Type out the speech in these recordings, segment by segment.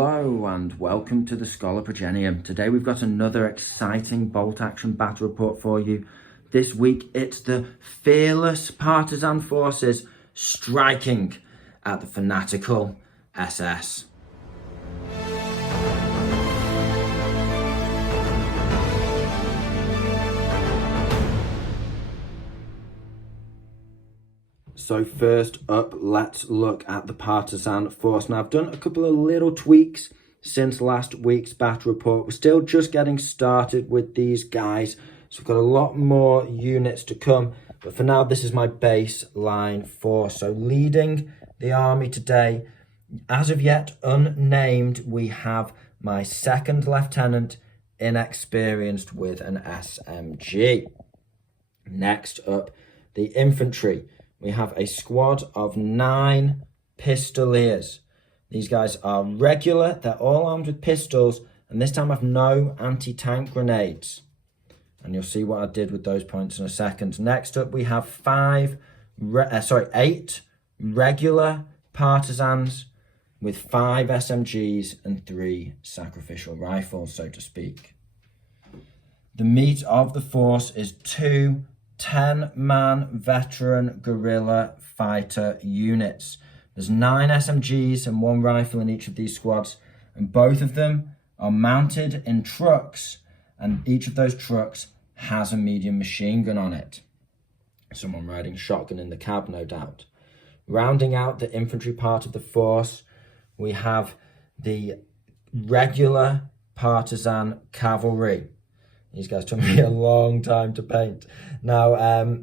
Hello and welcome to the Scholar Progenium. Today we've got another exciting bolt action battle report for you. This week it's the fearless partisan forces striking at the fanatical SS. So first up, let's look at the partisan force. Now I've done a couple of little tweaks since last week's battle report. We're still just getting started with these guys, so we've got a lot more units to come. But for now, this is my baseline force. So leading the army today, as of yet unnamed, we have my second lieutenant, inexperienced with an SMG. Next up, the infantry. We have a squad of 9 pistoliers. These guys are regular, they're all armed with pistols, and this time I have no anti-tank grenades. And you'll see what I did with those points in a second. Next up, we have 8 regular partisans with 5 SMGs and 3 sacrificial rifles, so to speak. The meat of the force is 2 10-man veteran guerrilla fighter units. There's 9 SMGs and 1 rifle in each of these squads, and both of them are mounted in trucks, and each of those trucks has a medium machine gun on it. Someone riding shotgun in the cab, no doubt. Rounding out the infantry part of the force, we have the regular partisan cavalry. These guys took me a long time to paint. Now,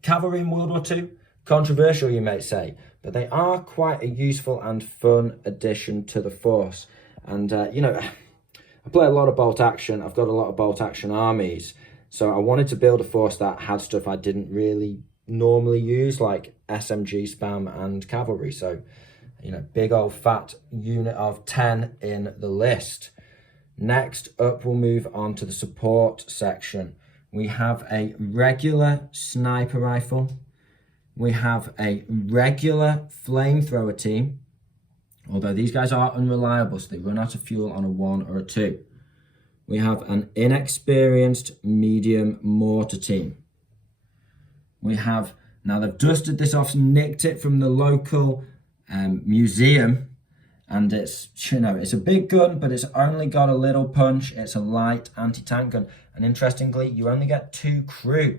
cavalry in World War II, controversial you may say, but they are quite a useful and fun addition to the force. And, I play a lot of bolt action. I've got a lot of bolt action armies. So I wanted to build a force that had stuff I didn't really normally use, like SMG spam and cavalry. So, big old fat unit of 10 in the list. Next up, we'll move on to the support section. We have a regular sniper rifle. We have a regular flamethrower team, although these guys are unreliable, so they run out of fuel on a 1 or a 2. We have an inexperienced medium mortar team. We have, now they've dusted this off, nicked it from the local museum, and it's, it's a big gun, but it's only got a little punch. It's a light anti-tank gun. And interestingly, you only get 2 crew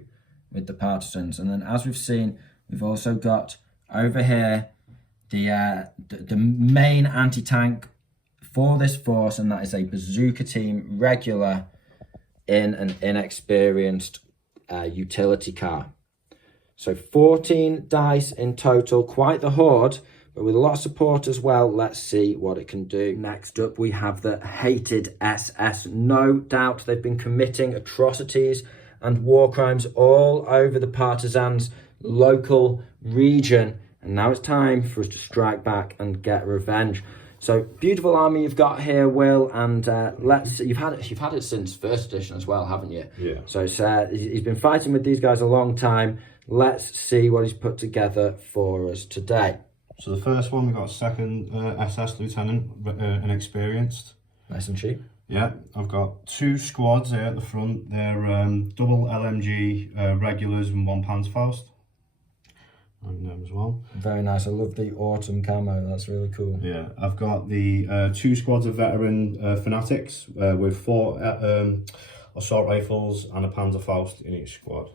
with the Partisans. And then as we've seen, we've also got over here the main anti-tank for this force, and that is a bazooka team regular in an inexperienced utility car. So 14 dice in total, quite the horde. But with a lot of support as well, let's see what it can do. Next up, we have the hated SS. No doubt they've been committing atrocities and war crimes all over the Partisans' local region. And now it's time for us to strike back and get revenge. So, beautiful army you've got here, Will. And let's see, you've had it since first edition as well, haven't you? Yeah. So he's been fighting with these guys a long time. Let's see what he's put together for us today. So the first one, we got second SS Lieutenant, inexperienced. Nice and cheap. Yeah, I've got 2 squads here at the front. They're double LMG regulars and 1 Panzerfaust. And them as well. Very nice. I love the autumn camo. That's really cool. Yeah, I've got the 2 squads of veteran Fanatics with 4 assault rifles and a Panzerfaust in each squad.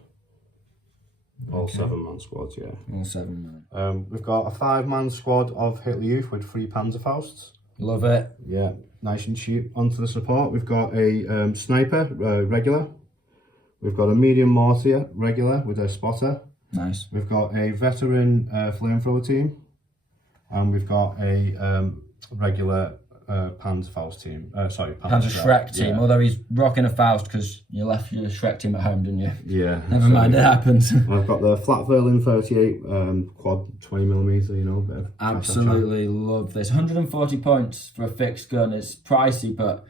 All 7-man squads, yeah. All 7 man. We've got a 5-man squad of Hitler Youth with 3 Panzerfausts. Love it. Yeah, nice and cheap. Onto the support, we've got a sniper, regular. We've got a medium mortar, regular, with a spotter. Nice. We've got a veteran flamethrower team. And we've got a regular Panzerfaust team. Panzer Shrek team, yeah. Although he's rocking a Faust because you left your Shrek team at home, didn't you? Yeah. Never mind, it happens. I've got the flat Verlin 38 quad 20mm, bit of absolutely love this. 140 points for a fixed gun. It's pricey, but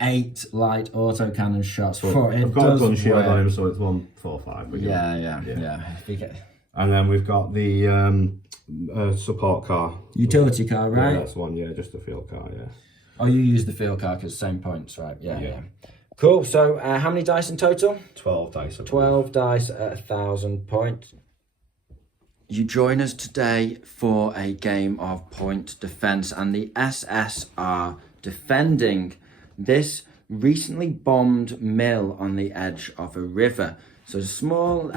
8 light autocannon shots for it. I've got a gun shield on him, so it's 145. Yeah. And then we've got the support car. Utility car, right? Yeah, that's one, yeah, just a field car, yeah. Oh, you use the field card because same points, right? Yeah. Yeah. Cool. So how many dice in total? 12 dice. 12 dice at 1,000 points. You join us today for a game of point defense, and the SS are defending this recently bombed mill on the edge of a river. So it's a small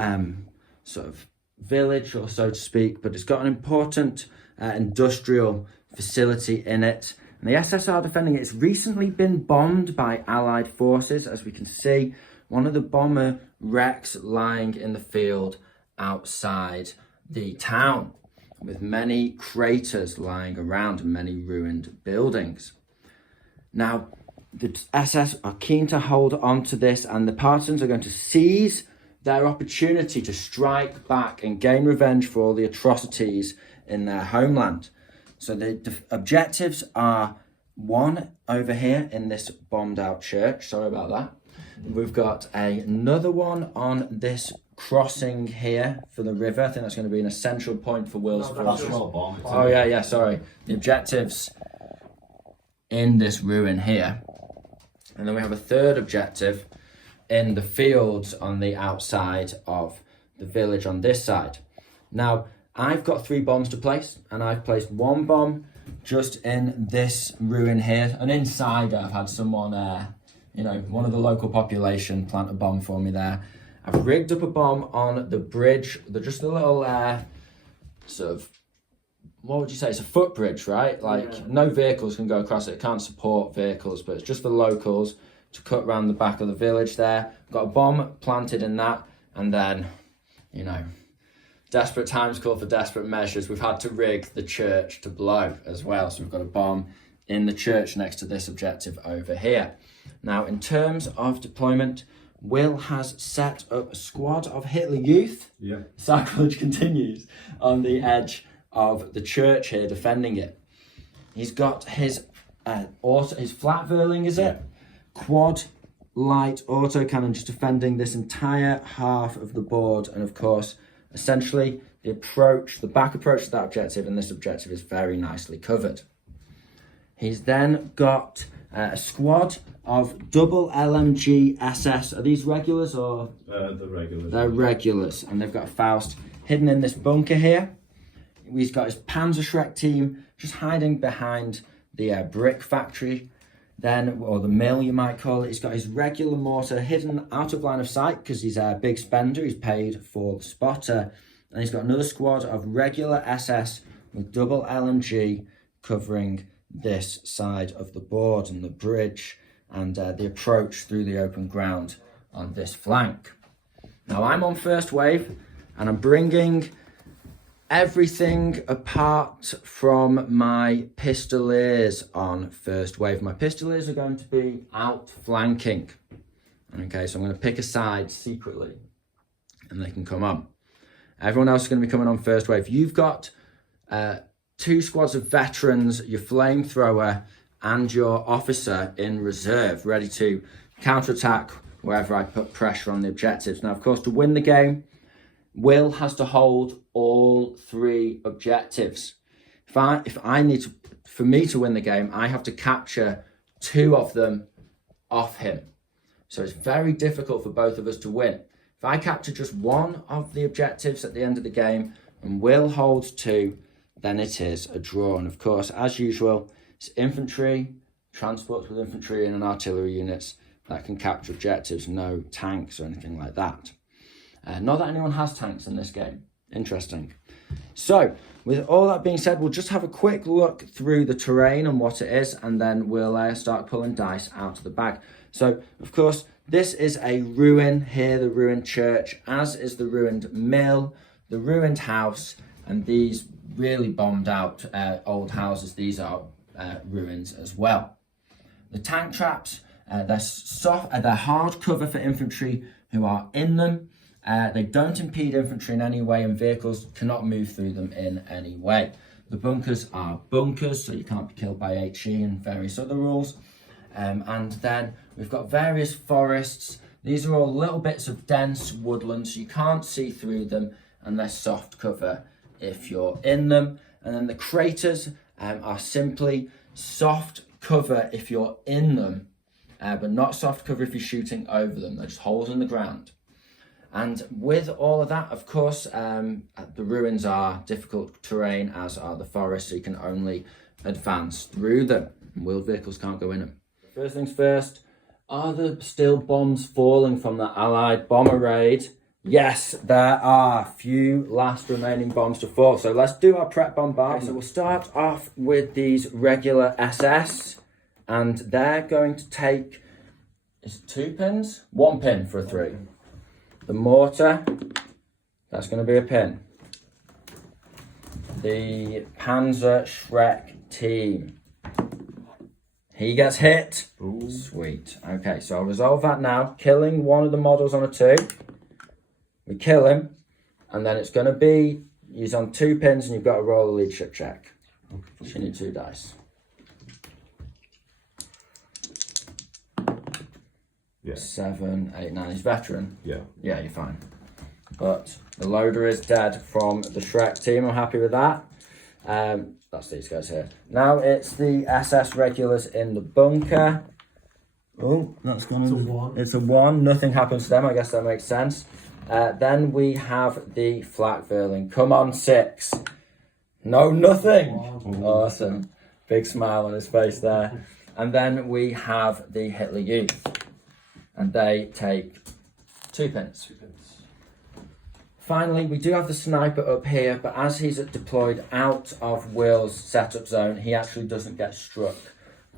sort of village, or so to speak, but it's got an important industrial facility in it. And the SS are defending it. It's recently been bombed by Allied forces, as we can see. One of the bomber wrecks lying in the field outside the town, with many craters lying around and many ruined buildings. Now, the SS are keen to hold on to this, and the Partisans are going to seize their opportunity to strike back and gain revenge for all the atrocities in their homeland. So the objectives are one over here in this bombed out church. Sorry about that. We've got another one on this crossing here for the river. I think that's going to be an essential point for Will's forces. Oh yeah, sorry. The objectives in this ruin here. And then we have a third objective in the fields on the outside of the village on this side. Now, I've got 3 bombs to place, and I've placed 1 bomb just in this ruin here. And inside, I've had someone, one of the local population plant a bomb for me there. I've rigged up a bomb on the bridge. They're just a little sort of, what would you say? It's a footbridge, right? No vehicles can go across it. It can't support vehicles, but it's just for locals to cut around the back of the village there. Got a bomb planted in that, and then, desperate times call for desperate measures. We've had to rig the church to blow as well. So we've got a bomb in the church next to this objective over here. Now, in terms of deployment, Will has set up a squad of Hitler Youth. Yeah. Sacrilege continues on the edge of the church here, defending it. He's got his flat Verling, is it? Quad light autocannon just defending this entire half of the board, and of course, essentially the back approach to that objective, and this objective is very nicely covered. He's then got a squad of double LMG SS. Are these regulars or? The regulars. They're regulars, and they've got a Faust hidden in this bunker here. He's got his Panzerschreck team just hiding behind the brick factory, or the mill you might call it. He's got his regular mortar hidden out of line of sight because he's a big spender. He's paid for the spotter. And he's got another squad of regular SS with double LMG covering this side of the board and the bridge and the approach through the open ground on this flank. Now I'm on first wave, and I'm bringing everything apart from my pistoliers on first wave. My pistoliers are going to be outflanking. Okay, so I'm going to pick a side secretly, and they can come on. Everyone else is going to be coming on first wave. You've got 2 squads of veterans, your flamethrower, and your officer in reserve, ready to counterattack wherever I put pressure on the objectives. Now, of course, to win the game, Will has to hold all 3 objectives. For me to win the game, I have to capture 2 of them off him. So it's very difficult for both of us to win. If I capture just 1 of the objectives at the end of the game and Will holds 2, then it is a draw. And of course, as usual, it's infantry, transports with infantry and artillery units that can capture objectives, no tanks or anything like that. Not that anyone has tanks in this game. Interesting. So, with all that being said, we'll just have a quick look through the terrain and what it is, and then we'll start pulling dice out of the bag. So, of course, this is a ruin here, the ruined church, as is the ruined mill, the ruined house, and these really bombed out old houses. These are ruins as well. The tank traps, they're hard cover for infantry who are in them. They don't impede infantry in any way, and vehicles cannot move through them in any way. The bunkers are bunkers, so you can't be killed by HE and various other rules. And then we've got various forests. These are all little bits of dense woodland, so you can't see through them, and they're soft cover if you're in them. And then the craters are simply soft cover if you're in them, but not soft cover if you're shooting over them. They're just holes in the ground. And with all of that, of course, the ruins are difficult terrain, as are the forests, so you can only advance through them. Wheeled vehicles can't go in them. First things first, are there still bombs falling from the Allied bomber raid? Yes, there are few last remaining bombs to fall. So let's do our prep bombardment. Okay, so we'll start off with these regular SS, and they're going to take, is it 2 pins? 1 pin for a 3. The mortar, that's going to be a pin. The Panzer Shrek team, he gets hit. Ooh. Sweet. Okay, so I'll resolve that now. Killing one of the models on a 2. We kill him, and then it's going to be, he's on 2 pins, and you've got to roll a leadership check. Okay. So you need 2 dice. Yeah. 7, 8, 9. He's veteran. Yeah. Yeah, you're fine. But the loader is dead from the Shrek team. I'm happy with that. That's these guys here. Now it's the SS regulars in the bunker. Oh, that's gone. It's a 1. It's a 1. Nothing happens to them. I guess that makes sense. Then we have the flak Verling. Come on, 6. No, nothing. Wow. Awesome. Big smile on his face there. And then we have the Hitler Youth. And they take 2 pins. 2 pins. Finally, we do have the sniper up here, but as he's deployed out of Will's setup zone, he actually doesn't get struck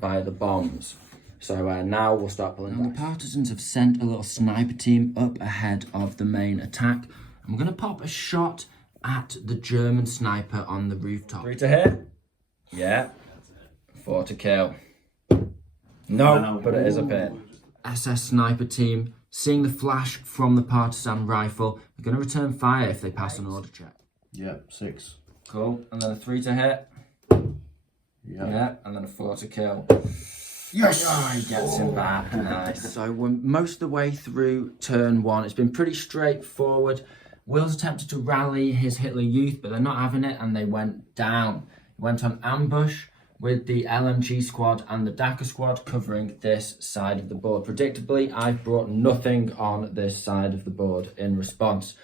by the bombs. So now we'll start pulling dice. The Partisans have sent a little sniper team up ahead of the main attack. And we're going to pop a shot at the German sniper on the rooftop. 3 to hit. Yeah. 4 to kill. No, but it is a pit. SS sniper team, seeing the flash from the Partisan rifle, they're going to return fire if they pass an order check. Yep, 6. Cool. And then a 3 to hit. Yeah. And then a 4 to kill. Yes! Oh, he gets him back. Nice. So we're most of the way through turn 1. It's been pretty straightforward. Will's attempted to rally his Hitler Youth, but they're not having it, and they went down. He went on ambush with the LMG squad and the Dakar squad covering this side of the board. Predictably, I've brought nothing on this side of the board in response.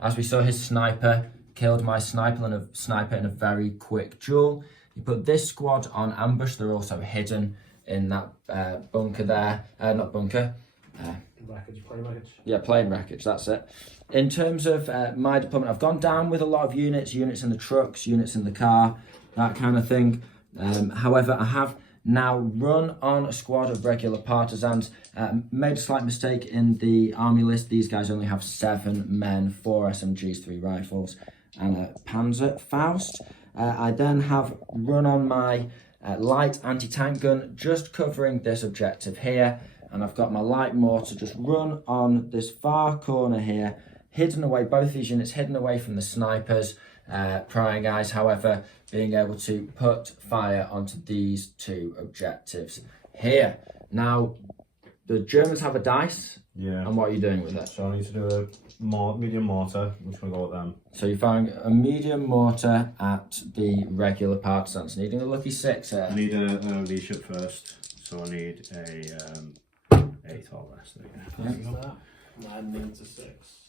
As we saw, his sniper killed my sniper in a very quick duel. He put this squad on ambush. They're also hidden in that bunker there. Not bunker. Plane wreckage. Yeah, plane wreckage, that's it. In terms of my deployment, I've gone down with a lot of units in the trucks, units in the car, that kind of thing. However, I have now run on a squad of regular Partisans. Made a slight mistake in the army list. These guys only have 7 men, 4 SMGs, 3 rifles, and a Panzer Faust. I then have run on my light anti-tank gun, just covering this objective here. And I've got my light mortar just run on this far corner here, hidden away, both these units hidden away from the snipers. Prying eyes, however, being able to put fire onto these 2 objectives here. Now, the Germans have a dice. Yeah. And what are you doing with it? So I need to do a medium mortar. Which one go with them? So you're firing a medium mortar at the regular Partisans, needing a lucky 6 here. I need a leadership first, so I need a 8 or less. There you go. That? 9 needs a 6.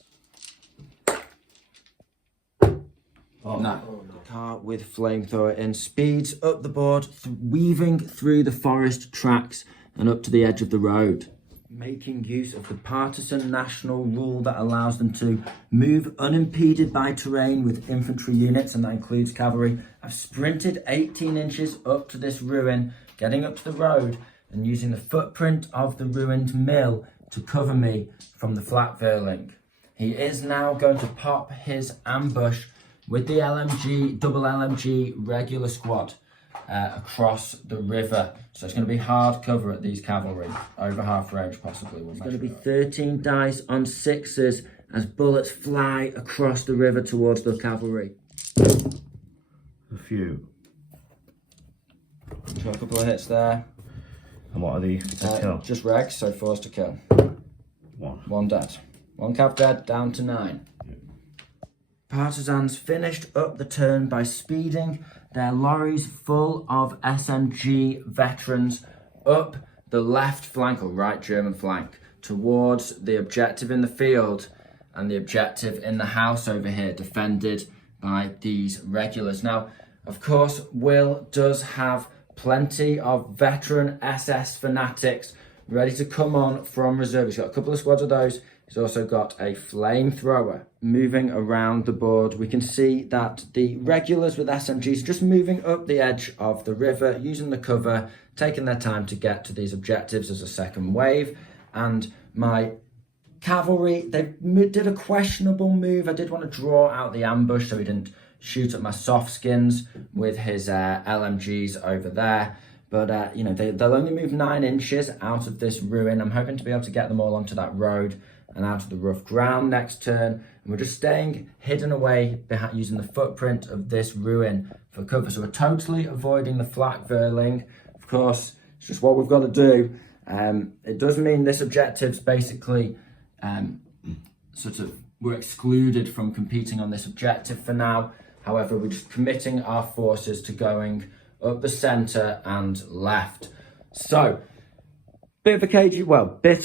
Oh, no. Car with flamethrower in, speeds up the board, weaving through the forest tracks and up to the edge of the road. Making use of the Partisan national rule that allows them to move unimpeded by terrain with infantry units, and that includes cavalry. I've sprinted 18 inches up to this ruin, getting up to the road and using the footprint of the ruined mill to cover me from the flak Verling. He is now going to pop his ambush with the LMG, double LMG regular squad across the river. So it's going to be hard cover at these cavalry, over half range possibly. It's going to be 13 dice on 6s as bullets fly across the river towards the cavalry. A few. So a couple of hits there. And what are these to kill? Just regs, so 4s to kill. 1. 1 dead. 1 cav dead, down to 9. Partisans finished up the turn by speeding their lorries full of SMG veterans up the left flank, or right German flank, towards the objective in the field and the objective in the house over here, defended by these regulars. Now, of course, Will does have plenty of veteran SS fanatics ready to come on from reserve. He's got a couple of squads of those. He's also got a flamethrower. Moving around the board, we can see that the regulars with SMGs are just moving up the edge of the river, using the cover, taking their time to get to these objectives as a second wave. And my cavalry, they did a questionable move. I did want to draw out the ambush so he didn't shoot at my soft skins with his LMGs over there. But, you know, they'll only move 9 inches out of this ruin. I'm hoping to be able to get them all onto that road and out of the rough ground next turn. And we're just staying hidden away behind, using the footprint of this ruin for cover. So we're totally avoiding the flak Verling. Of course, it's just what we've got to do. It does mean this objective's basically we're excluded from competing on this objective for now. However, we're just committing our forces to going up the centre and left. So, bit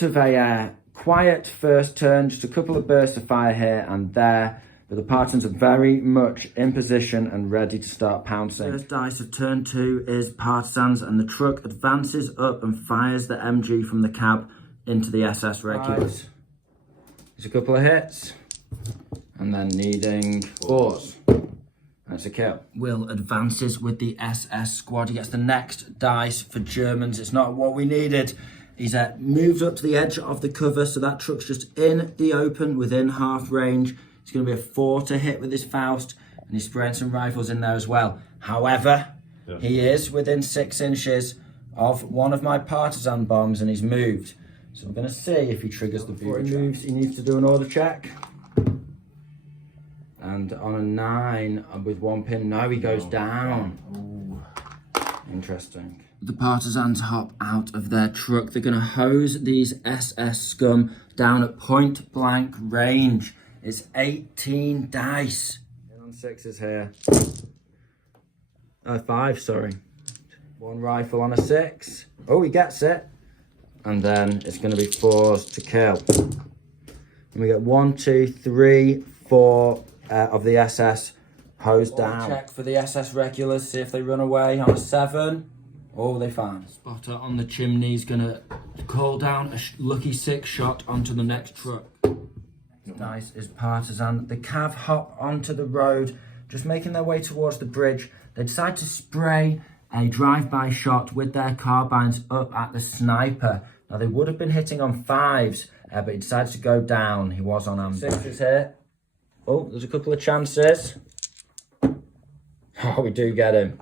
of a quiet first turn, just a couple of bursts of fire here and there, but the Partisans are very much in position and ready to start pouncing. First dice of turn 2 is Partisans, and the truck advances up and fires the MG from the cab into the SS regulars. There's a couple of hits, and then needing 4s. That's a kill. Will advances with the SS squad. He gets the next dice for Germans. It's not what we needed. He's moved up to the edge of the cover, so that truck's just in the open within half range. It's going to be a 4 to hit with his Faust, and he's spraying some rifles in there as well. However, he is within 6 inches of one of my Partisan bombs, and he's moved. So we're going to see if he triggers the before he moves. He needs to do an order check. And on a 9 with 1 pin, no, he goes down. Ooh. Interesting. The Partisans hop out of their truck. They're going to hose these SS scum down at point blank range. It's 18 dice. On 6s here. 5, sorry. 1 rifle on a 6. Oh, he gets it. And then it's going to be 4s to kill. And we get 1, 2, 3, 4 of the SS hosed down. Check for the SS regulars, see if they run away on a 7. Oh, they found. Spotter on the chimney's gonna call down a lucky 6 shot onto the next truck. Nice is Partisan. The cav hop onto the road, just making their way towards the bridge. They decide to spray a drive-by shot with their carbines up at the sniper. Now, they would have been hitting on 5s, but he decided to go down. He was on ambush. 6s here. Oh, there's a couple of chances. Oh, we do get him.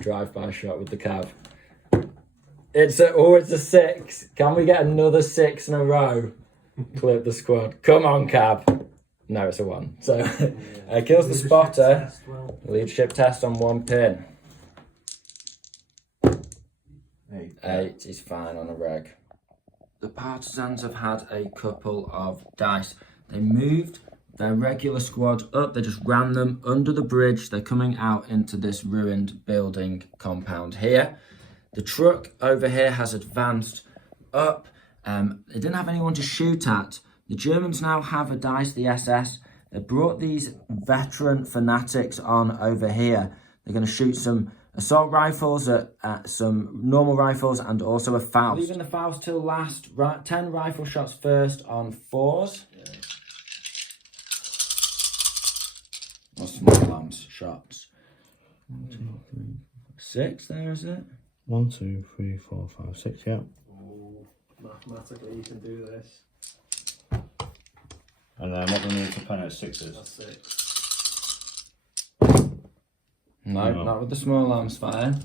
Drive-by shot with the cav. It's a 6. Can we get another 6 in a row? Clip the squad. Come on, cav. No, it's a 1. So, kills the spotter. Leadership test on 1 pin. 8. He's fine on a reg. The Partisans have had a couple of dice. They moved their regular squad up. They just ran them under the bridge. They're coming out into this ruined building compound here. The truck over here has advanced up. They didn't have anyone to shoot at. The Germans now have a dice, the SS. They brought these veteran fanatics on over here. They're going to shoot some assault rifles at some normal rifles and also a Faust. Leaving the Faust till last. 10 rifle shots first on 4s. Or small arms shots. 1, 2, 3, 6 there, is it? 1, 2, 3, 4, 5, 6, yeah. Oh, mathematically you can do this. And then what do we need to pen at 6s? That's 6. No, not with the small arms fire.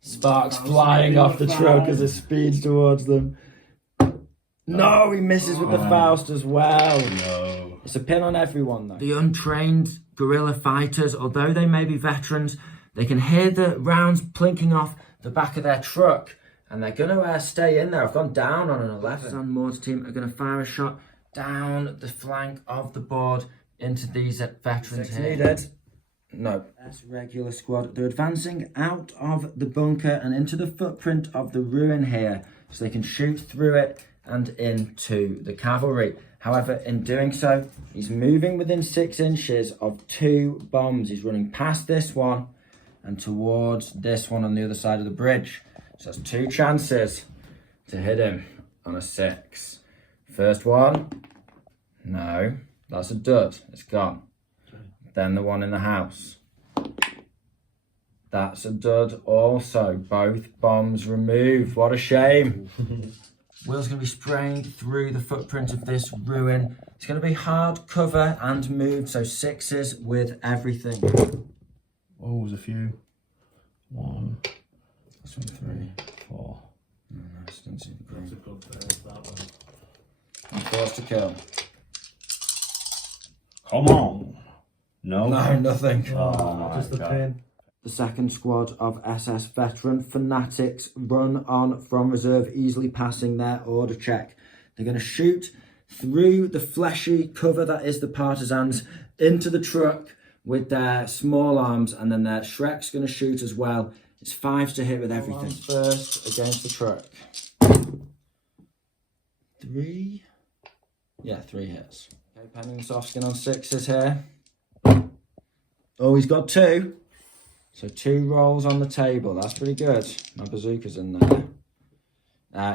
Sparks flying off the truck as it speeds towards them. No, he misses with the Faust as well. No. It's a pin on everyone though. The untrained guerrilla fighters, although they may be veterans, they can hear the rounds plinking off the back of their truck, and they're going to stay in there. I've gone down on an 11. Sun Mortar team are going to fire a shot down the flank of the board into these veterans here. Needed. No, that's regular squad. They're advancing out of the bunker and into the footprint of the ruin here, so they can shoot through it and into the cavalry. However, in doing so, he's moving within 6 inches of 2 bombs. He's running past this one and towards this one on the other side of the bridge. So that's 2 chances to hit him on a 6. First one, no, that's a dud. It's gone. Then the one in the house. That's a dud also. Both bombs removed. What a shame. Will's going to be spraying through the footprint of this ruin. It's going to be hard cover and moved, so 6s with everything. Oh, there's a few. 1, This one 3. 4. No, nice, didn't see the green. That's a good first, that one. And force to kill. Come on. No. No, nothing. Oh my Just the God. pin. The second squad of SS veteran Fanatics run on from reserve, easily passing their order check. They're going to shoot through the fleshy cover that is the Partisans into the truck with their small arms, and then their Shrek's going to shoot as well. It's 5s to hit with everything. First against the truck. 3. Yeah, 3 hits. Okay, penning the soft skin on 6s here. Oh, he's got 2. So 2 rolls on the table. That's pretty good. My bazooka's in there.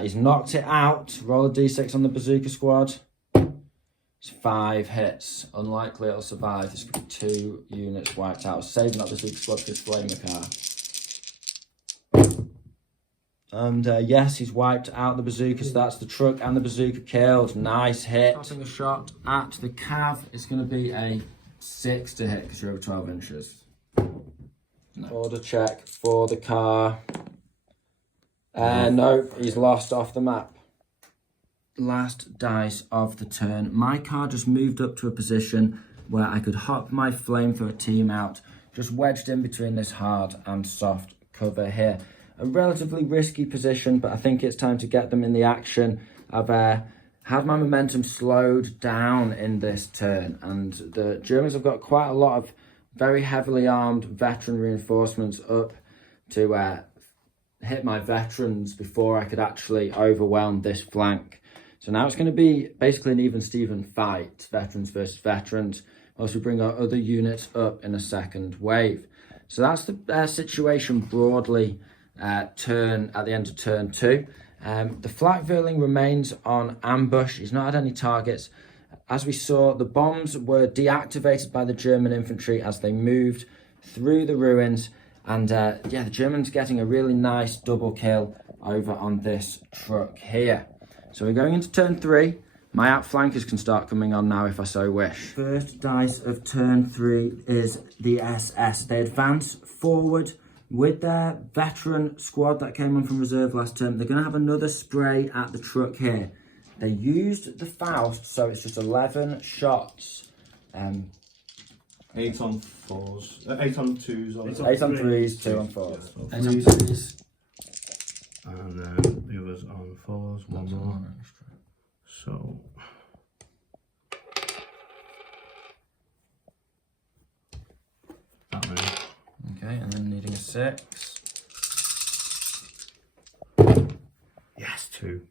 He's knocked it out. Roll a d6 on the bazooka squad. It's 5 hits. Unlikely it'll survive. There's going to be 2 units wiped out. Saving that bazooka squad for his flamer car. And yes, he's wiped out the bazooka. So that's the truck and the bazooka killed. Nice hit. Shotting a shot at the cav. It's going to be a 6 to hit because you're over 12 inches. No. Order check for the car. No, he's lost off the map. Last dice of the turn. My car just moved up to a position where I could hop my flamethrower team out, just wedged in between this hard and soft cover here. A relatively risky position, but I think it's time to get them in the action. I've had my momentum slowed down in this turn, and the Germans have got quite a lot of very heavily armed veteran reinforcements up to hit my veterans before I could actually overwhelm this flank. So now it's going to be basically an even Steven fight, veterans versus veterans. Also bring our other units up in a second wave. So that's the situation broadly turn at the end of turn 2. The flak Verling remains on ambush. He's not had any targets. As we saw, the bombs were deactivated by the German infantry as they moved through the ruins. And yeah, the Germans getting a really nice double kill over on this truck here. So we're going into turn 3. My outflankers can start coming on now if I so wish. First dice of turn 3 is the SS. They advance forward with their veteran squad that came on from reserve last turn. They're going to have another spray at the truck here. They used the Faust, so it's just 11 shots. 8 on 4s. 8 on 2s. 8 on 3s, 2 on 4s. Yeah, 8 on 3s. And then the others on 4s. One more. So. That many. Okay, and then needing a 6. Yes, 2.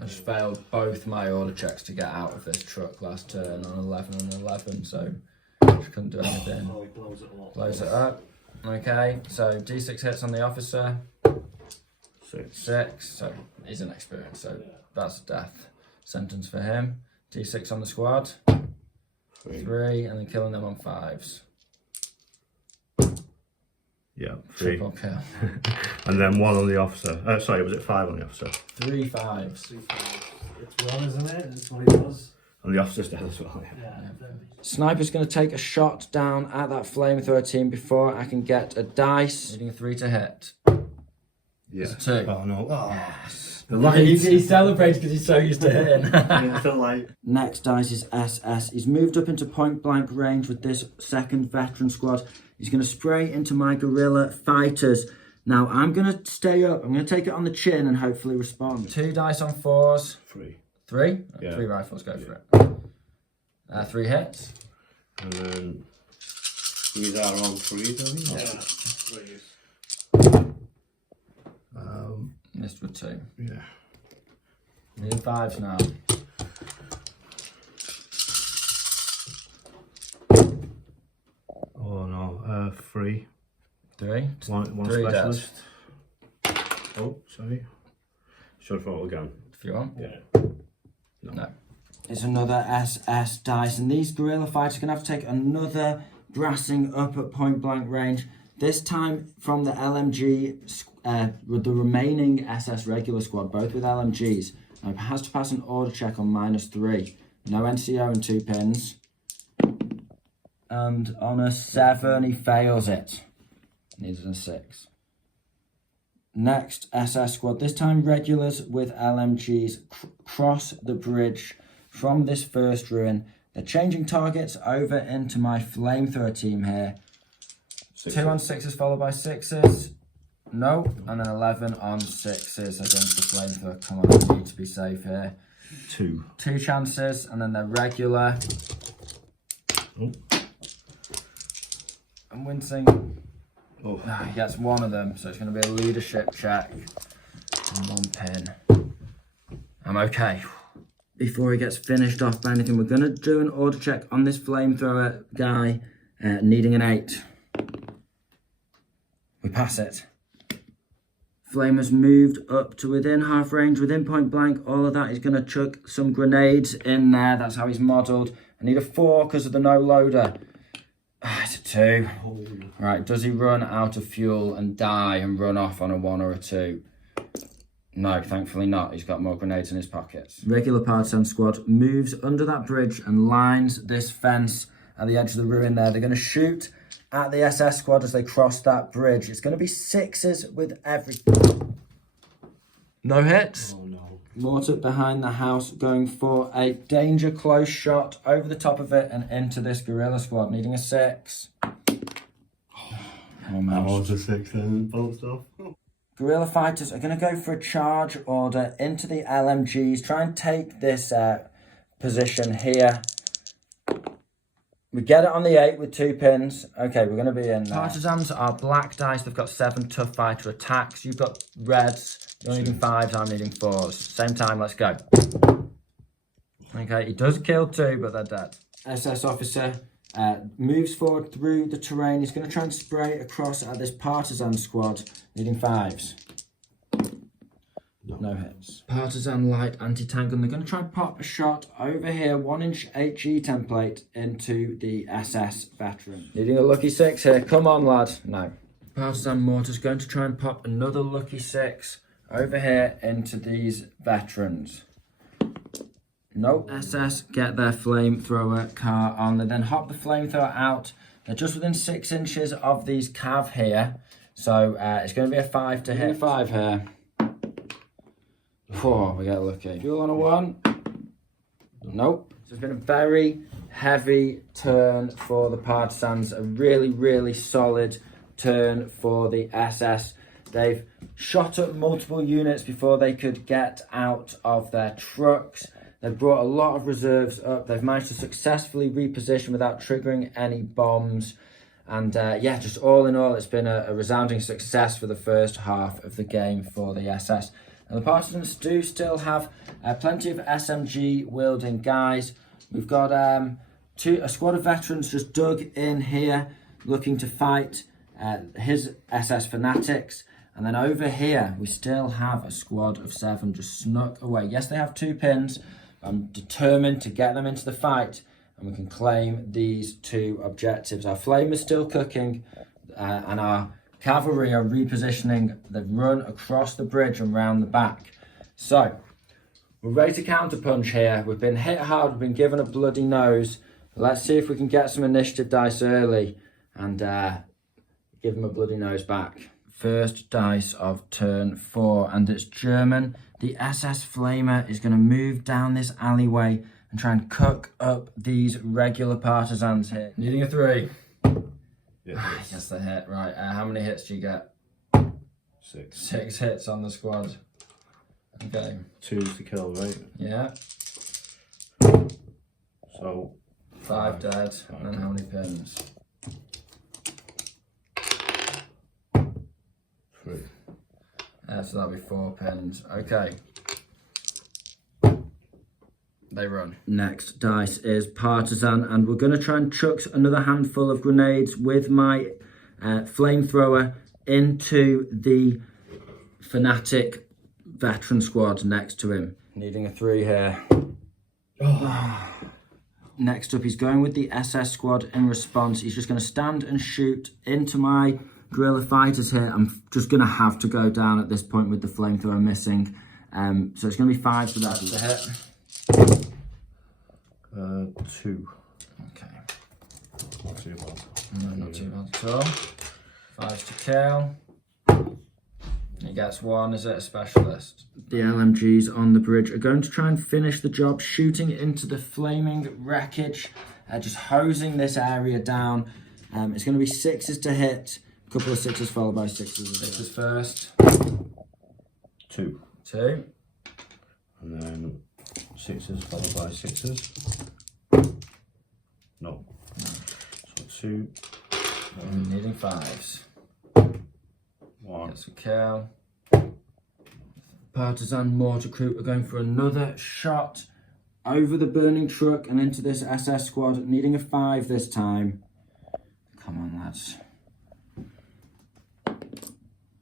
I just failed both my order checks to get out of this truck last turn on 11 and 11, so just couldn't do anything. Oh, he blows it up. Blows it up. Okay, so D6 hits on the officer. 6, so he's inexperienced, so that's a death sentence for him. D6 on the squad. 3, and then killing them on 5s. Yeah, 3. Triple kill. And then 1 on the officer. Sorry, was it 5 on the officer? 3 5s. 3 5. It's well, isn't it? That's what he does. And the officer's dead as well. Yeah. Sniper's going to take a shot down at that flamethrower team before I can get a dice. Needing a 3 to hit. Yeah. It's a 2. Oh no. Oh. Yes. He celebrates because he's so used to hitting. Yeah, the light. Next dice is SS. He's moved up into point blank range with this second veteran squad. He's going to spray into my guerrilla fighters. Now I'm going to stay up. I'm going to take it on the chin and hopefully respond. 2 dice on 4s. 3. 3? Yeah. 3 rifles, go for it. 3 hits. And then These are on 3, I think. Yeah. Please. Missed with 2. Yeah. Need 5s now. Oh no, 3. 3. One 3 dead. specialist. Oh, sorry. Should roll again. If you want. Yeah. No. It's another SS dice, and these guerrilla fighters are going to have to take another brassing up at point blank range. This time from the LMG, with the remaining SS regular squad, both with LMGs. Now, it has to pass an order check on -3. No NCO and 2 pins. And on a 7, he fails it. Needs a 6. Next SS squad, this time regulars with LMGs cross the bridge from this first ruin. They're changing targets over into my flamethrower team here. 2 on 6s followed by 6s. Nope. And an 11 on 6s against the flamethrower. Come on, I need to be safe here. 2. 2 chances, and then they're regular. Oh. I'm wincing. Oh. He gets 1 of them, so it's going to be a leadership check. And 1 pin. I'm okay. Before he gets finished off by anything, we're going to do an order check on this flamethrower guy, needing an 8. We pass it. Flamer's moved up to within half range, within point blank. All of that, he's going to chuck some grenades in there. That's how he's modelled. I need a 4 because of the no loader. It's a 2. Right, does he run out of fuel and die and run off on a 1 or a 2? No, thankfully not. He's got more grenades in his pockets. Regular Partisan squad moves under that bridge and lines this fence at the edge of the ruin there. They're going to shoot at the SS squad as they cross that bridge. It's going to be 6s with every... No hits. Oh no. Mortar behind the house going for a danger close shot over the top of it and into this guerrilla squad, needing a 6. Almost a 6 and bolts off. Guerrilla fighters are going to go for a charge order into the LMGs, try and take this position here. We get it on the 8 with 2 pins. Okay, we're going to be in there. Partisans are black dice. They've got 7 tough fighter attacks. You've got reds. You're needing 5s, I'm needing 4s. Same time, let's go. Okay, he does kill 2, but they're dead. SS officer moves forward through the terrain. He's going to try and spray across at this Partisan squad, needing 5s. No hits. Partisan light anti-tank gun. They're going to try and pop a shot over here, 1-inch HE template into the SS veteran. Needing a lucky 6 here. Come on, lad. No. Partisan mortar's going to try and pop another lucky 6 over here into these veterans. Nope. SS get their flamethrower car on. They then hop the flamethrower out. They're just within 6 inches of these cav here. So it's going to be a 5 to hit. 5 here. 4, we get lucky. Fuel on a 1. Nope. So it's been a very heavy turn for the Partisans. A really, really solid turn for the SS. They've shot up multiple units before they could get out of their trucks. They've brought a lot of reserves up. They've managed to successfully reposition without triggering any bombs. And yeah, just all in all, it's been a resounding success for the first half of the game for the SS. And the Partisans do still have plenty of SMG wielding guys. We've got a squad of veterans just dug in here, looking to fight his SS Fanatics. And then over here, we still have a squad of 7 just snuck away. Yes, they have 2 pins. I'm determined to get them into the fight, and we can claim these 2 objectives. Our flame is still cooking, and our cavalry are repositioning. They've run across the bridge and round the back. So, we're ready to counterpunch here. We've been hit hard, we've been given a bloody nose. Let's see if we can get some initiative dice early and give them a bloody nose back. First dice of turn 4, and it's German. The SS Flamer is going to move down this alleyway and try and cook up these regular Partisans here. Needing a 3. Yes, the hit. Right, how many hits do you get? 6. 6 hits on the squad. Okay. 2 to kill, right? Yeah. So 5 dead. And then how many pins? So that'll be 4 pins. Okay. They run. Next dice is Partisan, and we're going to try and chuck another handful of grenades with my flamethrower into the Fanatic veteran squad next to him. Needing a 3 here. Oh. Next up, he's going with the SS squad in response. He's just going to stand and shoot into my guerrilla fighters here. I'm just going to have to go down at this point with the flamethrower missing. So it's going to be 5 for that to hit. 2. Okay. Not too bad. No, not too bad at all. 5's to kill. He gets 1, is it a specialist? The LMGs on the bridge are going to try and finish the job, shooting into the flaming wreckage, just hosing this area down. It's going to be 6s to hit, a couple of 6s followed by 6s. 6s first. 2. 2. And then 6s followed by 6s. No. So 2. Needing 5s. 1. Gets a kill. Partisan mortar crew are going for another shot over the burning truck and into this SS squad, needing a 5 this time. Come on, lads.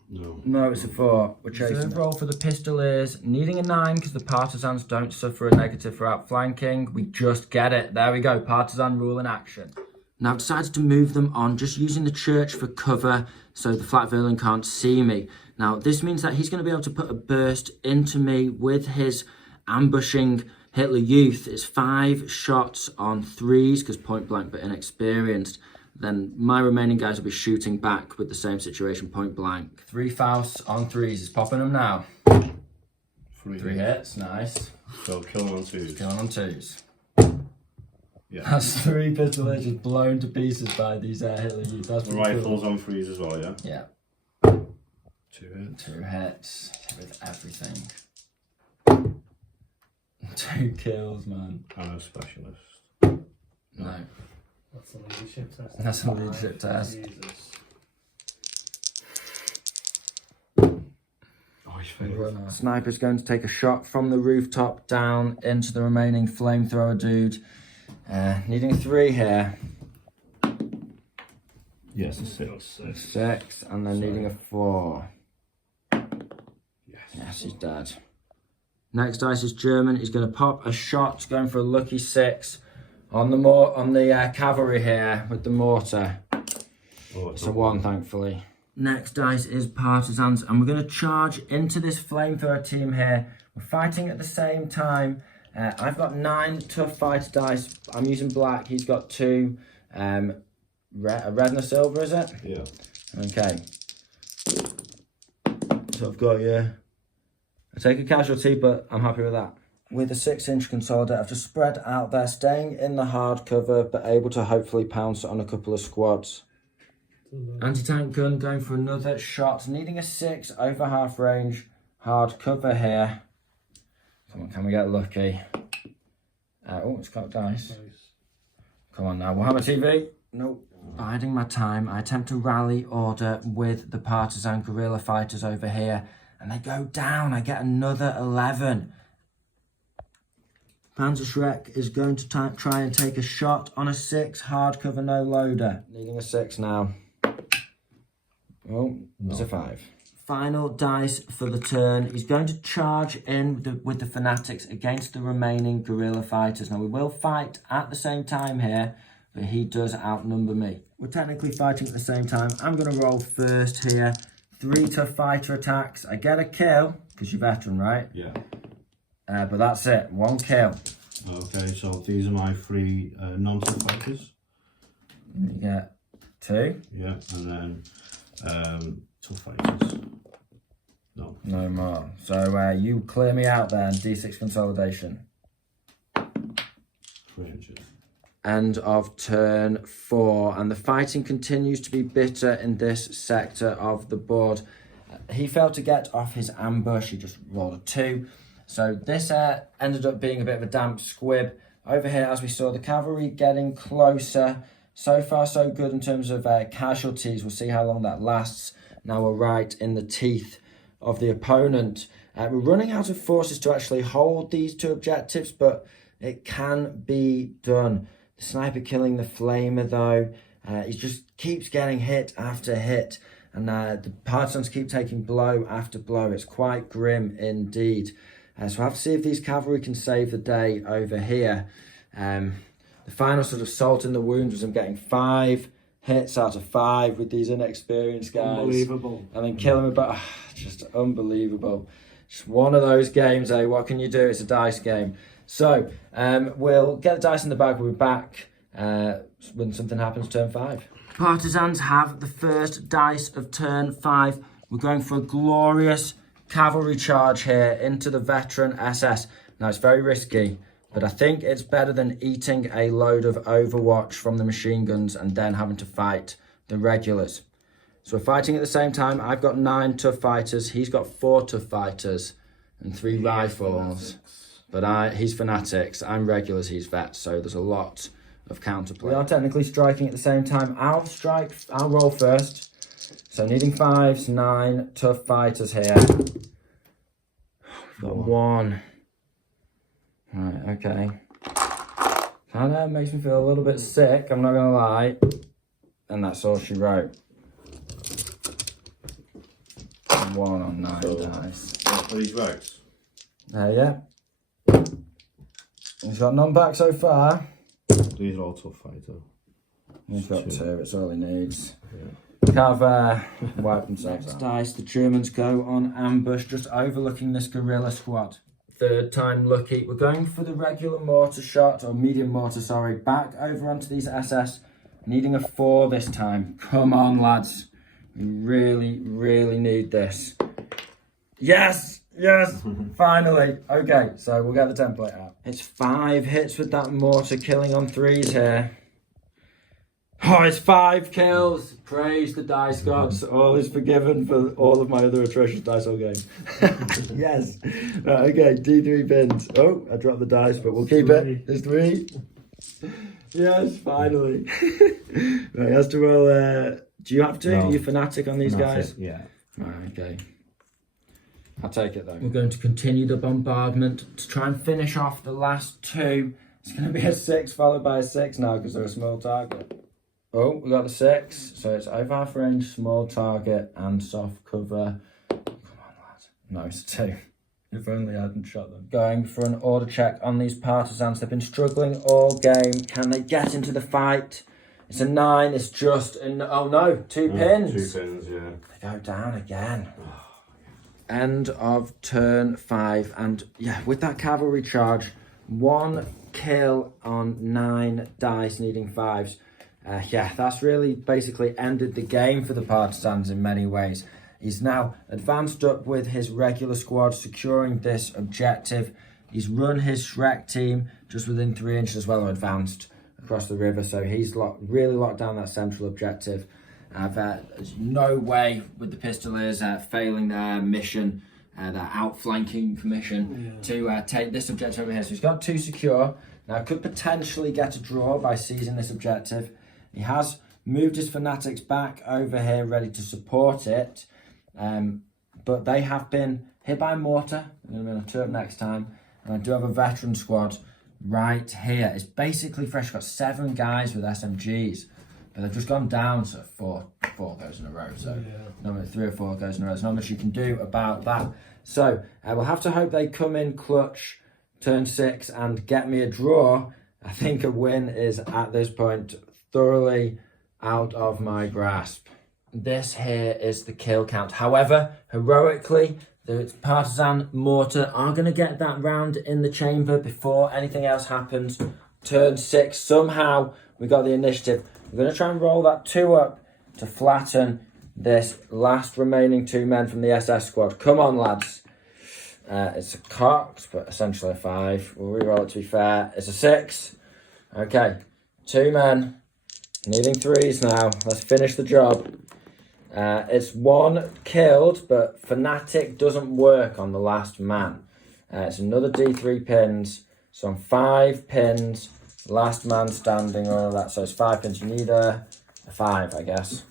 No. No, it's a 4. We're chasing. Roll for the Pistoliers, needing a 9 because the Partisans don't suffer a negative for outflanking. We just get it. There we go. Partisan rule in action. Now I've decided to move them on, just using the church for cover so the flat villain can't see me. Now this means that he's going to be able to put a burst into me with his ambushing Hitler Youth. It's 5 shots on 3s because point blank but inexperienced. Then my remaining guys will be shooting back with the same situation, point blank. 3 Fausts on 3s. He's popping them now. 3 hits, nice. So killing on 2s. Killing on 2s. Yeah. That's 3 Pistoliers just blown to pieces by these Hitler Youth. That's the rifles on 3s as well, yeah? Yeah. 2 hits. 2 hits with everything. 2 kills, man. And a specialist. No. That's a leadership test. That's a leadership test. Jesus. Oh, he's failed. Sniper's going to take a shot from the rooftop down into the remaining flamethrower dude. Needing a 3 here. Yes, a 6. 6, and then needing a 4. Yes. Yes, he's dead. Next dice is German. He's going to pop a shot, going for a lucky 6 on the cavalry here with the mortar. Oh, it's a 1, thankfully. Next dice is Partisans, and we're going to charge into this flamethrower team here. We're fighting at the same time. I've got 9 tough fighter dice. I'm using black. He's got 2. A red and a silver, is it? Yeah. Okay. So I've got you. I take a casualty, but I'm happy with that. With a 6-inch consolidator, I've just spread out there, staying in the hard cover, but able to hopefully pounce on a couple of squads. Anti-tank gun going for another shot, needing a 6 over half range. Hard cover here. Come on, can we get lucky? Oh, it's got dice. Come on now, Warhammer TV. Nope. Biding my time, I attempt to rally order with the Partisan guerrilla fighters over here, and they go down. I get another 11. Panzerschreck is going to try and take a shot on a 6 hardcover no loader. Needing a 6 now. Oh, it's a 5. Final dice for the turn. He's going to charge in with the Fanatics against the remaining guerrilla fighters. Now we will fight at the same time here, but he does outnumber me. We're technically fighting at the same time. I'm going to roll first here. 3 tough fighter attacks. I get a kill, because you're veteran, right? Yeah. But that's it. 1 kill. Okay, so these are my 3 non-tough fighters. You get 2. Yeah, and then tough fighters. No. No more. So you clear me out then. D6 consolidation. 3 inches. End of turn 4, and the fighting continues to be bitter in this sector of the board. He failed to get off his ambush. He just rolled a 2. So this ended up being a bit of a damp squib. Over here, as we saw, the cavalry getting closer. So far, so good in terms of casualties. We'll see how long that lasts. Now we're right in the teeth of the opponent. We're running out of forces to actually hold these 2 objectives, but it can be done. The sniper killing the flamer though. He just keeps getting hit after hit, and the Partisans keep taking blow after blow. It's quite grim indeed. So we'll have to see if these cavalry can save the day over here. The final sort of salt in the wound was I'm getting 5 hits out of 5 with these inexperienced guys. Unbelievable. And then kill them about, just unbelievable. Just one of those games, eh? What can you do? It's a dice game. So, we'll get the dice in the bag. We'll be back when something happens turn 5. Partisans have the first dice of turn 5. We're going for a glorious cavalry charge here into the veteran SS. Now, it's very risky, but I think it's better than eating a load of Overwatch from the machine guns and then having to fight the regulars. So we're fighting at the same time. I've got 9 tough fighters. He's got 4 tough fighters and 3 rifles. But he's Fanatics. I'm regulars, he's vets. So there's a lot of counterplay. We are technically striking at the same time. I'll roll first. So needing 5s, 9 tough fighters here. We've got 1. Right, okay. Kind of makes me feel a little bit sick, I'm not going to lie. And that's all she wrote. 1 on 9 dice. What are these rags? Yeah. He's got none back so far. These are all tough fighter. He's got 2, it's all he needs. Yeah. Have wiped themselves out. Dice, the Germans go on ambush, just overlooking this guerrilla squad. 3rd time lucky. We're going for the regular mortar shot, or medium mortar, sorry. Back over onto these SS. Needing a 4 this time. Come on, lads. We really, really need this. Yes! Yes! Finally. Okay, so we'll get the template out. It's 5 hits with that mortar, killing on 3s here. Oh, it's 5 kills. Praise the dice gods. All is forgiven for all of my other atrocious dice all game. Yes. Right, okay, D3 pins. Oh, I dropped the dice, but we'll keep it. There's 3. Yes, finally. Right, has to roll. Do you have to? No. Are you fanatic on these guys? Yeah. Right, okay. I'll take it though. We're going to continue the bombardment to try and finish off the last 2. It's going to be a 6 followed by a 6 now because they're a small target. Oh, we got the 6. So it's over half range, small target, and soft cover. Come on, lad. No, it's 2. If only I hadn't shot them. Going for an order check on these Partisans. They've been struggling all game. Can they get into the fight? It's a 9. It's just oh no, 2 pins. 2 pins, yeah. They go down again. End of turn 5, and yeah, with that cavalry charge, 1 kill on 9 dice, needing 5s. Yeah, that's really basically ended the game for the Partisans in many ways. He's now advanced up with his regular squad, securing this objective. He's run his Shrek team just within 3 inches as well, or advanced across the river, so he's really locked down that central objective. There's no way with the Pistoliers failing their mission, their outflanking mission, to take this objective over here. So he's got 2 secure. Now could potentially get a draw by seizing this objective. He has moved his Fanatics back over here ready to support it, but they have been hit by a mortar. I'm going to turn next time, and I do have a veteran squad right here. It's basically fresh. Got 7 guys with SMGs. But they've just gone down, so 4 goes in a row. So normally 3 or 4 goes in a row. There's not much you can do about that. So we'll have to hope they come in clutch turn 6 and get me a draw. I think a win is at this point thoroughly out of my grasp. This here is the kill count. However, heroically, the Partisan mortar are going to get that round in the chamber before anything else happens. Turn 6, somehow we got the initiative. We're going to try and roll that 2 up to flatten this last remaining 2 men from the SS squad. Come on, lads. It's a cocked, but essentially a 5. We'll re-roll it to be fair. It's a 6. Okay, 2 men. Needing 3s now. Let's finish the job. It's 1 killed, but Fanatic doesn't work on the last man. It's another D3 pins. So on 5 pins. Last man standing, all of that. So it's 5 pins. You need a 5, I guess.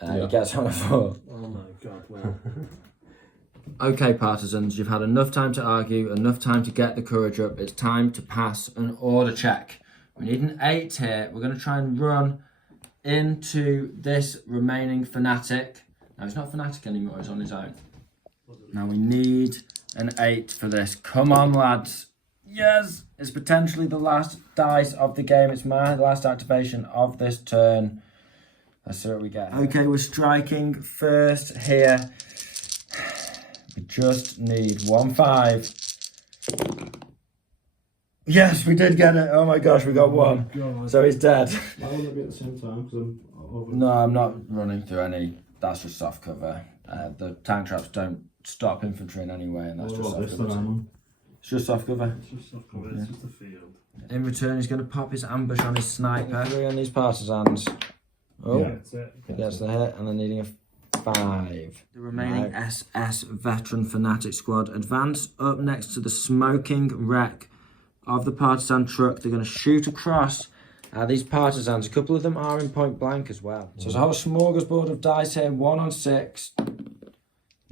He gets on a 4. Oh my god, well. Okay, Partisans, you've had enough time to argue, enough time to get the courage up. It's time to pass an order check. We need an 8 here. We're going to try and run into this remaining Fanatic. No, he's not Fanatic anymore, he's on his own. Now we need an 8 for this. Come on, lads. Yes! It's potentially the last dice of the game. It's my last activation of this turn. Let's see what we get. Okay, we're striking first here. We just need 1 5. Yes, we did get it. Oh my gosh, we got 1. God. So he's dead. Why won't it be at the same time? Because I'm over. No, I'm not running through any. That's just soft cover. The tank traps don't stop infantry in any way, and that's just soft cover. It's just soft cover. It's just soft cover, it's just a field. In return, he's going to pop his ambush on his sniper. 3 on these Partisans. Oh, Yeah. That's it. gets the hit, and then needing a 5. The remaining SS veteran Fanatic squad advance up next to the smoking wreck of the Partisan truck. They're going to shoot across these Partisans. A couple of them are in point blank as well. So there's a whole smorgasbord of dice here. 1 on 6.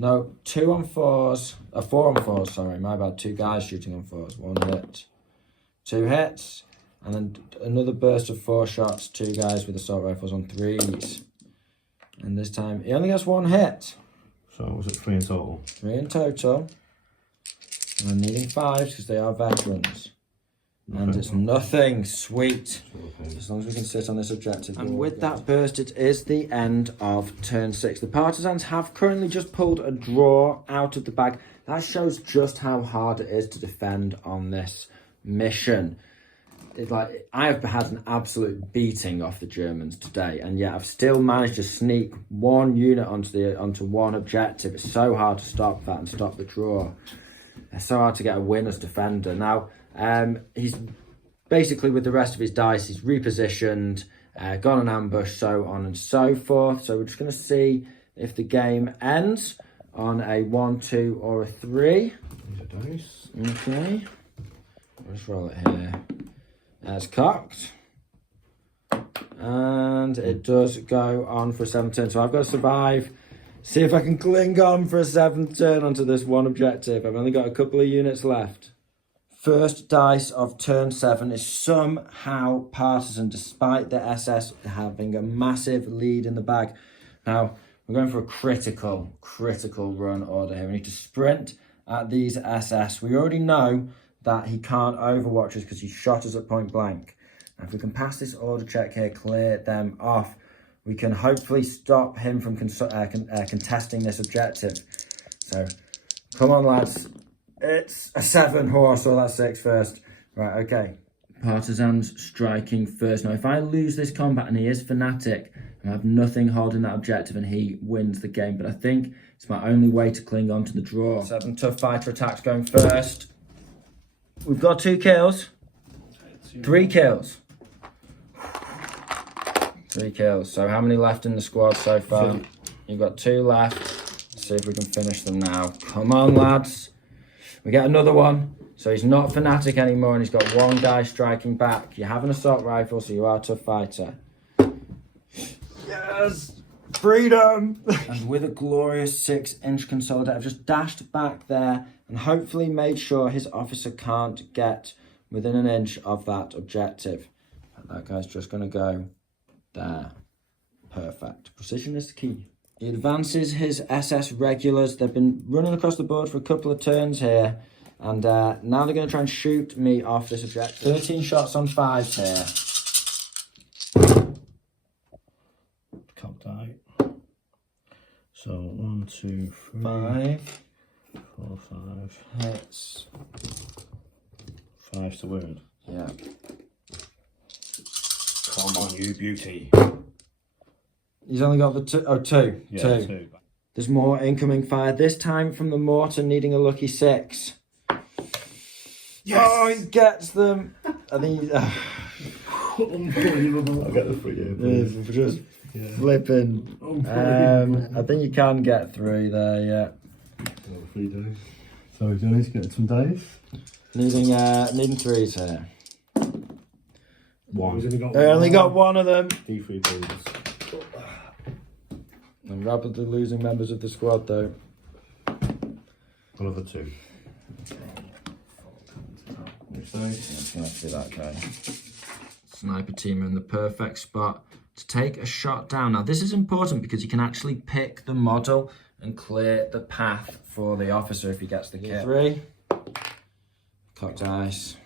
No, 2 on 4s. 4 on 4s, sorry. My bad. 2 guys shooting on 4s. 1 hit. 2 hits. And then another burst of 4 shots. 2 guys with assault rifles on 3s. And this time, he only gets 1 hit. So was it 3 in total? 3 in total. And I'm needing 5s because they are veterans. And it's nothing. Sweet. As long as we can sit on this objective. And with that burst, it is the end of turn 6. The Partisans have currently just pulled a draw out of the bag. That shows just how hard it is to defend on this mission. I have had an absolute beating off the Germans today, and yet I've still managed to sneak 1 unit onto 1 objective. It's so hard to stop that and stop the draw. It's so hard to get a win as defender. Now, he's basically, with the rest of his dice, he's repositioned, gone an ambush, so on and so forth. So we're just going to see if the game ends on a 1, 2, or a 3. These are dice. Okay. I'll just roll it here. It's cocked. And it does go on for a 7th turn. So I've got to survive. See if I can cling on for a 7th turn onto this 1 objective. I've only got a couple of units left. First dice of turn 7 is somehow Partisan, despite the SS having a massive lead in the bag. Now, we're going for a critical run order here. We need to sprint at these SS. We already know that he can't overwatch us because he shot us at point blank. Now, if we can pass this order check here, clear them off, we can hopefully stop him from contesting this objective. So, come on, lads. It's a 7. Oh, I saw that 6 first. Right, okay. Partisans striking first. Now, if I lose this combat and he is Fanatic, I have nothing holding that objective and he wins the game. But I think it's my only way to cling on to the draw. 7 tough fighter attacks going first. We've got 2 kills. 3 kills. 3 kills. So how many left in the squad so far? 2. You've got 2 left. Let's see if we can finish them now. Come on, lads. We get another one. So he's not Fanatic anymore and he's got 1 guy striking back. You have an assault rifle, so you are a tough fighter. Yes! Freedom! And with a glorious 6-inch consolidator, I've just dashed back there and hopefully made sure his officer can't get within an inch of that objective. That guy's just going to go there. Perfect. Precision is the key. He advances his SS regulars. They've been running across the board for a couple of turns here. And now they're going to try and shoot me off this objective. 13 shots on 5s here. Cocked eye. So 1, 2, 3, 5. 4, 5. Hits. 5's to wound. Yeah. Come on, you beauty. He's only got the 2. Oh, 2. Yeah, 2. 2. There's more incoming fire. This time from the mortar, needing a lucky 6. Yes! Oh, he gets them. I think he's... Unbelievable. I'll get the 3 here, please. Just flipping. I think you can get through there, yeah. 3 dice. So Johnny's getting some dice. Needing 3s here. 1. They only got 1 of them. D3 please. Rapidly losing members of the squad though. Another 2. It's going to have to be that guy. Sniper team are in the perfect spot to take a shot down. Now this is important because you can actually pick the model and clear the path for the officer if he gets the kit. 3. Cock dice.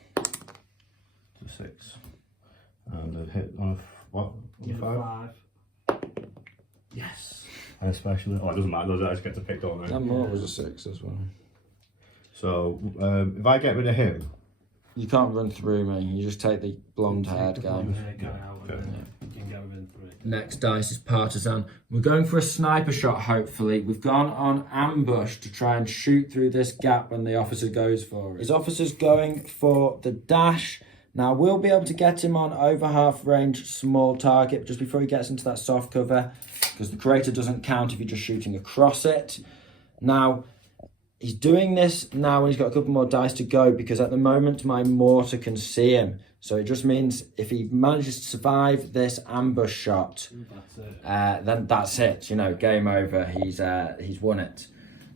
6. And a hit on a what? On a 5? Yes. And especially, oh, it doesn't matter, does it? I just get to pick, don't I? That more was a 6 as well. So, if I get rid of him, you can't run through me. You just take the blonde haired guy. Next dice is Partisan. We're going for a sniper shot, hopefully. We've gone on ambush to try and shoot through this gap when the officer goes for it. His officer's going for the dash. Now, we'll be able to get him on over half range, small target, just before he gets into that soft cover, because the crater doesn't count if you're just shooting across it. Now, he's doing this now when he's got a couple more dice to go, because at the moment my mortar can see him. So it just means if he manages to survive this ambush shot, then that's it. You know, game over. He's won it,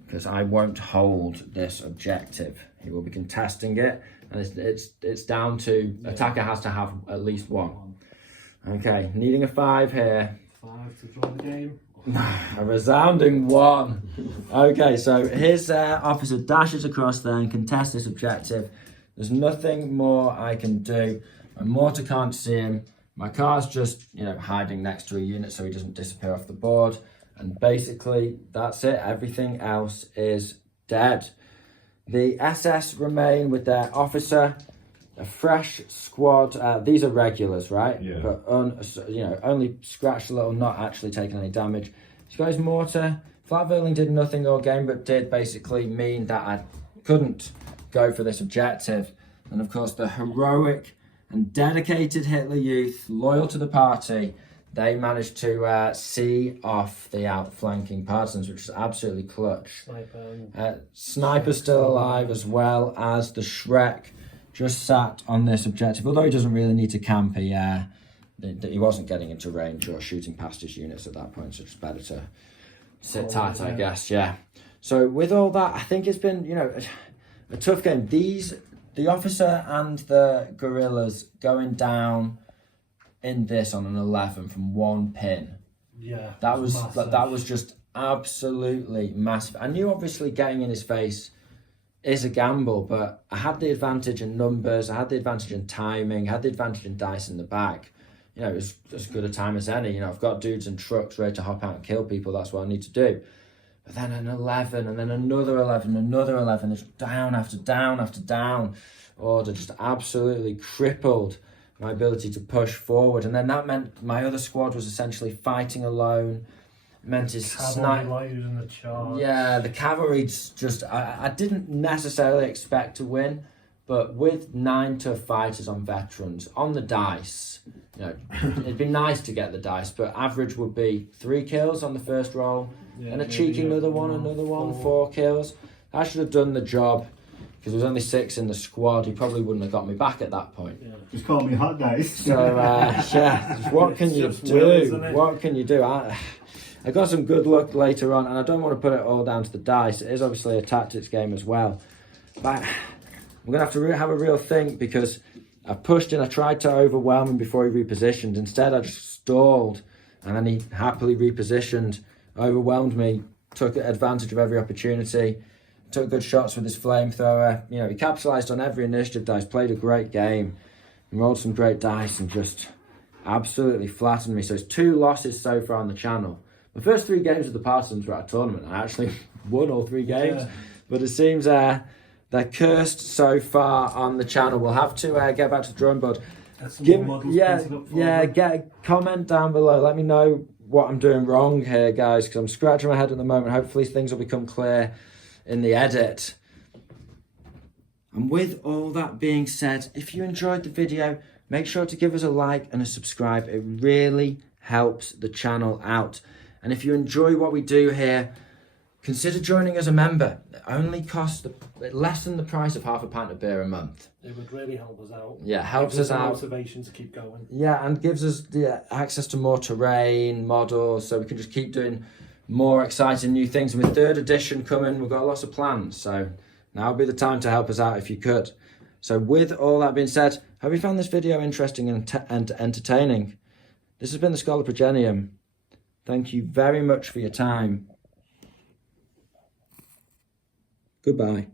because I won't hold this objective. He will be contesting it, and it's down to attacker has to have at least 1. Okay, needing a 5 here. 5 to draw the game. A resounding 1. Okay, so his officer dashes across there and contests this objective. There's nothing more I can do. My mortar can't see him. My car's just, hiding next to a unit so he doesn't disappear off the board. And basically, that's it. Everything else is dead. The SS remain with their officer. A fresh squad. These are regulars, right? Yeah. But only scratched a little, not actually taking any damage. He's got his mortar. Flat Verling did nothing all game, but did basically mean that I couldn't go for this objective. And of course, the heroic and dedicated Hitler Youth, loyal to the party, they managed to see off the outflanking Partisans, which is absolutely clutch. Sniper's still alive, as well as the Shrek. Just sat on this objective, although he doesn't really need to camp. He wasn't getting into range or shooting past his units at that point, so it's better to sit tight, I guess. Yeah. So with all that, I think it's been a tough game. The officer and the guerrillas going down in this on an 11 from 1 pin. Yeah. That was just absolutely massive. I knew obviously getting in his face is a gamble, but I had the advantage in numbers, I had the advantage in timing, I had the advantage in dice in the back. It was as good a time as any. I've got dudes in trucks ready to hop out and kill people. That's what I need to do. But then an 11, and then another 11, another 11. There's down after down after down. Order just absolutely crippled my ability to push forward. And then that meant my other squad was essentially fighting alone. Meant his sniper. Yeah, the cavalry just. I didn't necessarily expect to win, but with 9 tough fighters on veterans on the dice, it'd be nice to get the dice, but average would be 3 kills on the first roll, and a cheeky another one, 4 kills. I should have done the job, because there was only 6 in the squad. He probably wouldn't have got me back at that point. Yeah. Just call me hot dice. So what can you do? What can you do? I got some good luck later on, and I don't want to put it all down to the dice. It is obviously a tactics game as well. But I'm going to have to have a real think, because I pushed and I tried to overwhelm him before he repositioned. Instead, I just stalled, and then he happily repositioned, overwhelmed me, took advantage of every opportunity, took good shots with his flamethrower. He capitalised on every initiative dice, played a great game, and rolled some great dice, and just absolutely flattened me. So it's 2 losses so far on the channel. The first 3 games of the Partisans were at a tournament. I actually won all 3 games, but it seems they're cursed so far on the channel. We'll have to get back to the drawing board. Comment down below. Let me know what I'm doing wrong here, guys, because I'm scratching my head at the moment. Hopefully things will become clear in the edit. And with all that being said, if you enjoyed the video, make sure to give us a like and a subscribe. It really helps the channel out. And if you enjoy what we do here, consider joining as a member. It only costs less than the price of half a pint of beer a month. It would really help us out. Yeah, helps us out. Motivation to keep going. Yeah, and gives us access to more terrain, models, so we can just keep doing more exciting new things. And with 3rd edition coming, we've got lots of plans. So now would be the time to help us out if you could. So with all that being said, hope you found this video interesting and entertaining. This has been the Scholar Progenium. Thank you very much for your time. Goodbye.